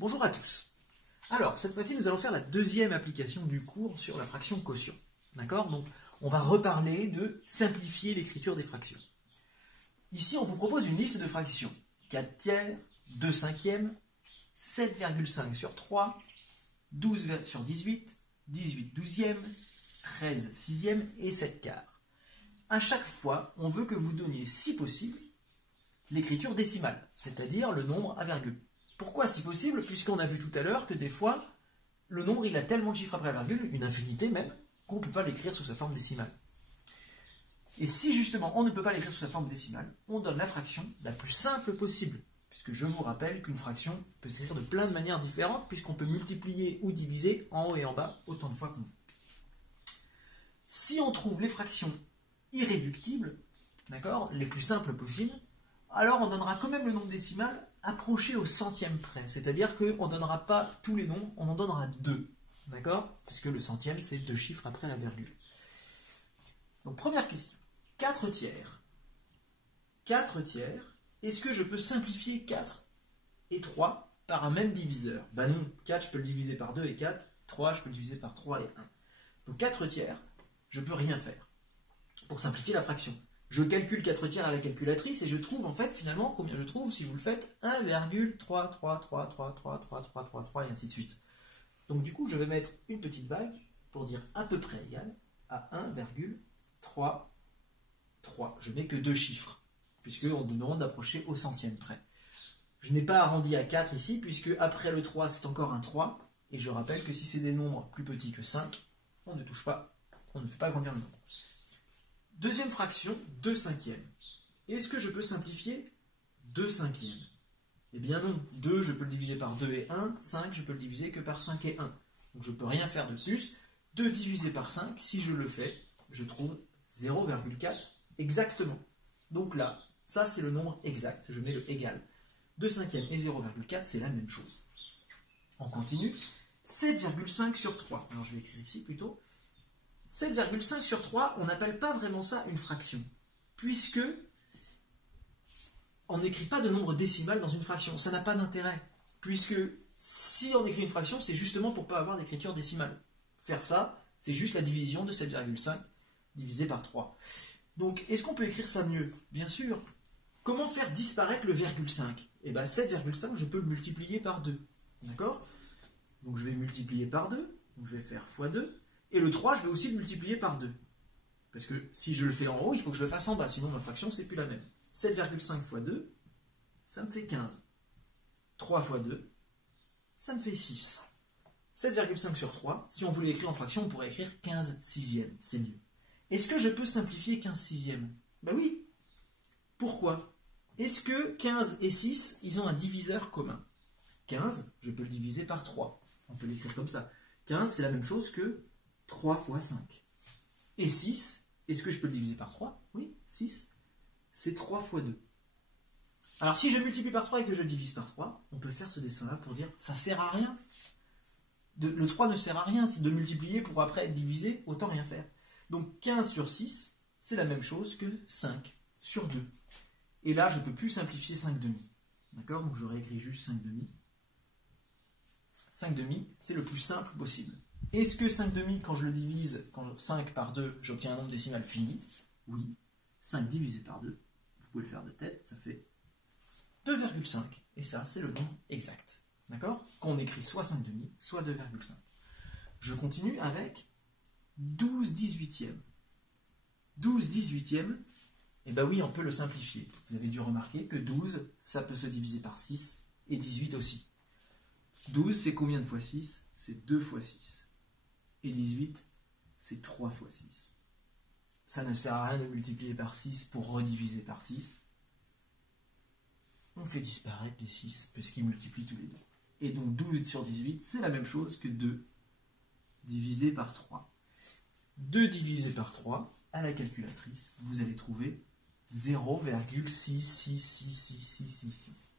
Bonjour à tous. Alors, cette fois-ci, nous allons faire la deuxième application du cours sur la fraction quotient. D'accord? Donc, on va reparler de simplifier l'écriture des fractions. Ici, on vous propose une liste de fractions. 4 tiers, 2 cinquièmes, 7,5 sur 3, 12 sur 18, 18 douzièmes, 13 sixièmes et 7 quarts. À chaque fois, on veut que vous donniez, si possible, l'écriture décimale, c'est-à-dire le nombre à virgule. Pourquoi si possible? Puisqu'on a vu tout à l'heure que des fois, le nombre il a tellement de chiffres après la virgule, une infinité même, qu'on ne peut pas l'écrire sous sa forme décimale. Et si justement on ne peut pas l'écrire sous sa forme décimale, on donne la fraction la plus simple possible. Puisque je vous rappelle qu'une fraction peut s'écrire de plein de manières différentes, puisqu'on peut multiplier ou diviser en haut et en bas autant de fois qu'on veut. Si on trouve les fractions irréductibles, d'accord, les plus simples possibles, alors on donnera quand même le nombre décimal approché au centième près. C'est-à-dire qu'on ne donnera pas tous les nombres, on en donnera 2. D'accord? Puisque le centième, c'est 2 chiffres après la virgule. Donc première question. 4 tiers. 4 tiers. Est-ce que je peux simplifier 4 et 3 par un même diviseur? Ben non. 4, je peux le diviser par 2 et 4. 3, je peux le diviser par 3 et 1. Donc 4 tiers, je ne peux rien faire pour simplifier la fraction. Je calcule 4 tiers à la calculatrice et je trouve en fait finalement combien je trouve si vous le faites 1,333333333 et ainsi de suite. Donc du coup je vais mettre une petite vague pour dire à peu près égal à 1,33. Je mets que 2 chiffres puisqu'on nous demande d'approcher au centième près. Je n'ai pas arrondi à 4 ici puisque après le 3 c'est encore un 3 et je rappelle que si c'est des nombres plus petits que 5, on ne touche pas, on ne fait pas grandir le nombre. Deuxième fraction, 2 cinquièmes. Est-ce que je peux simplifier 2 cinquièmes? Eh bien non, 2 je peux le diviser par 2 et 1, 5 je peux le diviser que par 5 et 1. Donc je ne peux rien faire de plus. 2 divisé par 5, si je le fais, je trouve 0,4 exactement. Donc là, ça c'est le nombre exact, je mets le égal. 2 cinquièmes et 0,4 c'est la même chose. On continue. 7,5 sur 3. Alors je vais écrire ici plutôt. 7,5 sur 3, on n'appelle pas vraiment ça une fraction, puisque on n'écrit pas de nombre décimal dans une fraction. Ça n'a pas d'intérêt, puisque si on écrit une fraction, c'est justement pour ne pas avoir d'écriture décimale. Faire ça, c'est juste la division de 7,5 divisé par 3. Donc, est-ce qu'on peut écrire ça mieux? Bien sûr. Comment faire disparaître le virgule 5? Eh bien, 7,5, je peux le multiplier par 2. D'accord? Donc, je vais multiplier par 2. Donc, je vais faire x 2. Et le 3, je vais aussi le multiplier par 2. Parce que si je le fais en haut, il faut que je le fasse en bas. Sinon, ma fraction, c'est plus la même. 7,5 fois 2, ça me fait 15. 3 fois 2, ça me fait 6. 7,5 sur 3, si on voulait écrire en fraction, on pourrait écrire 15 sixièmes. C'est mieux. Est-ce que je peux simplifier 15 sixièmes? Ben oui. Pourquoi? Est-ce que 15 et 6, ils ont un diviseur commun? 15, je peux le diviser par 3. On peut l'écrire comme ça. 15, c'est la même chose que 3 fois 5. Et 6, est-ce que je peux le diviser par 3? Oui, 6, c'est 3 fois 2. Alors si je multiplie par 3 et que je divise par 3, on peut faire ce dessin-là pour dire ça sert à rien. Le 3 ne sert à rien, c'est de multiplier pour après être divisé, autant rien faire. Donc 15 sur 6, c'est la même chose que 5 sur 2. Et là, je ne peux plus simplifier 5 demi. D'accord? Donc je réécris juste 5 demi. 5 demi, c'est le plus simple possible. Est-ce que 5 demi, quand je le divise, quand 5 par 2, j'obtiens un nombre décimal fini? Oui. 5 divisé par 2, vous pouvez le faire de tête, ça fait 2,5. Et ça, c'est le nombre exact. D'accord? Qu'on écrit soit 5 demi, soit 2,5. Je continue avec 12 18e. 12 18e, eh bien oui, on peut le simplifier. Vous avez dû remarquer que 12, ça peut se diviser par 6, et 18 aussi. 12, c'est combien de fois 6? C'est 2 fois 6. Et 18, c'est 3 fois 6. Ça ne sert à rien de multiplier par 6 pour rediviser par 6. On fait disparaître les 6 puisqu'ils multiplient tous les deux. Et donc 12 sur 18, c'est la même chose que 2 divisé par 3. 2 divisé par 3, à la calculatrice, vous allez trouver 0,6666666.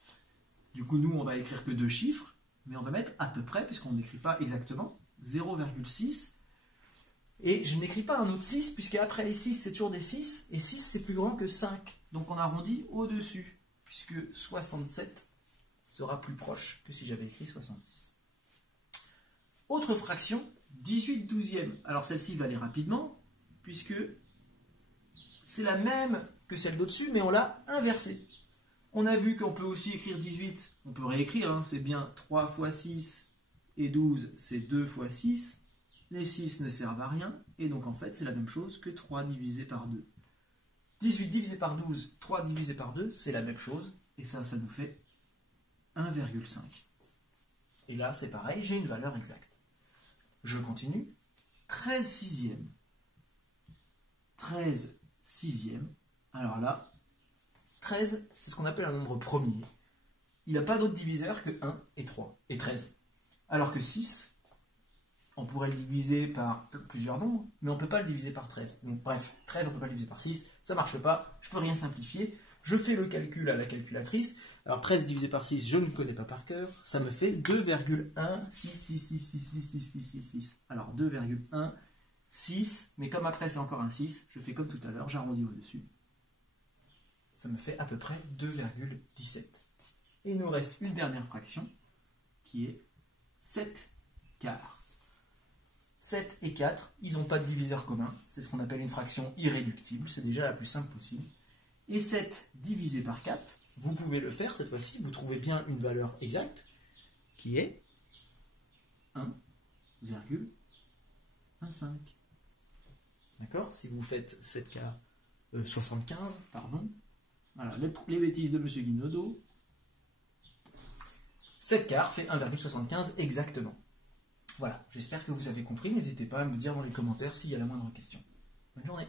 Du coup, nous, on va écrire que 2 chiffres, mais on va mettre à peu près, puisqu'on n'écrit pas exactement, 0,6. Et je n'écris pas un autre 6, puisque après les 6, c'est toujours des 6, et 6, c'est plus grand que 5. Donc on arrondit au-dessus, puisque 67 sera plus proche que si j'avais écrit 66. Autre fraction, 18 douzièmes. Alors celle-ci va aller rapidement, puisque c'est la même que celle d'au-dessus, mais on l'a inversée. On a vu qu'on peut aussi écrire 18, on peut réécrire, hein, c'est bien 3 fois 6 et 12, c'est 2 fois 6. Les 6 ne servent à rien, et donc en fait c'est la même chose que 3 divisé par 2. 18 divisé par 12, 3 divisé par 2, c'est la même chose, et ça nous fait 1,5. Et là c'est pareil, j'ai une valeur exacte. Je continue. 13 sixièmes. 13 sixièmes. Alors là, 13, c'est ce qu'on appelle un nombre premier. Il n'a pas d'autre diviseur que 1 et 3, et 13. Alors que 6, on pourrait le diviser par plusieurs nombres, mais on ne peut pas le diviser par 13. Donc bref, 13, on ne peut pas le diviser par 6, ça ne marche pas, je ne peux rien simplifier. Je fais le calcul à la calculatrice. Alors 13 divisé par 6, je ne connais pas par cœur, ça me fait 2,166666666. Alors 2,16, mais comme après c'est encore un 6, je fais comme tout à l'heure, j'arrondis au-dessus. Ça me fait à peu près 2,17. Et il nous reste une dernière fraction, qui est 7 quarts. 7 et 4, ils n'ont pas de diviseur commun, c'est ce qu'on appelle une fraction irréductible, c'est déjà la plus simple possible. Et 7 divisé par 4, vous pouvez le faire cette fois-ci, vous trouvez bien une valeur exacte, qui est 1,25. D'accord? Si vous faites 7 quarts, 75, pardon. Voilà, les bêtises de M. Guinaudot. 7 quarts fait 1,75 exactement. Voilà, j'espère que vous avez compris. N'hésitez pas à me dire dans les commentaires s'il y a la moindre question. Bonne journée.